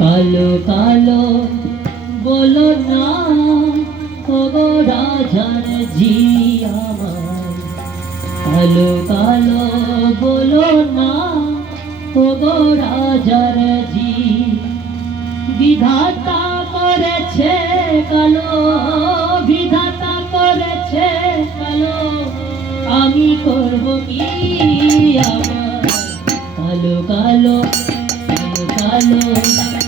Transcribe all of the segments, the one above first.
কালো কালো বলো না, ওগো রাজার জি কালো কালো বলো না, ওগো রাজার জি বিধাতা করেছে কালো করব কি আমার? কালো কালো কালো কালো।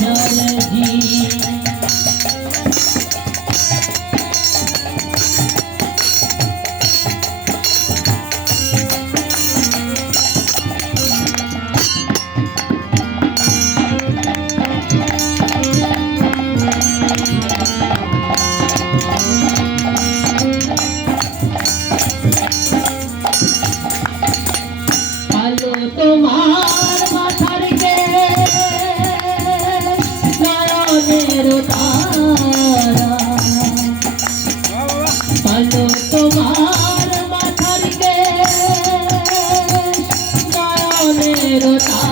जाने जी どう。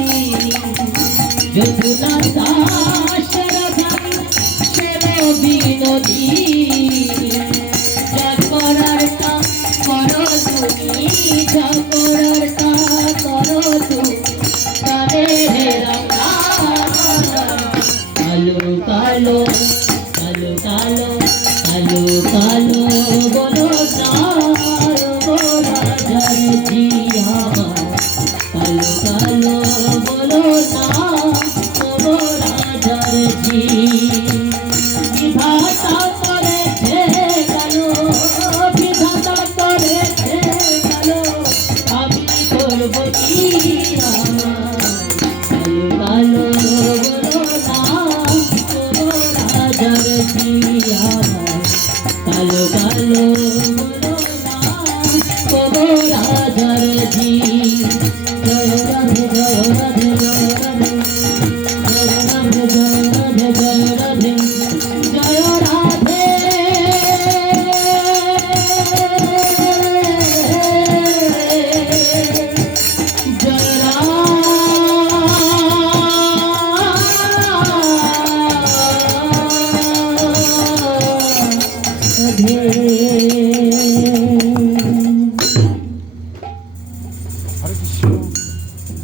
কালো কালো কালো কালো কালো 我有两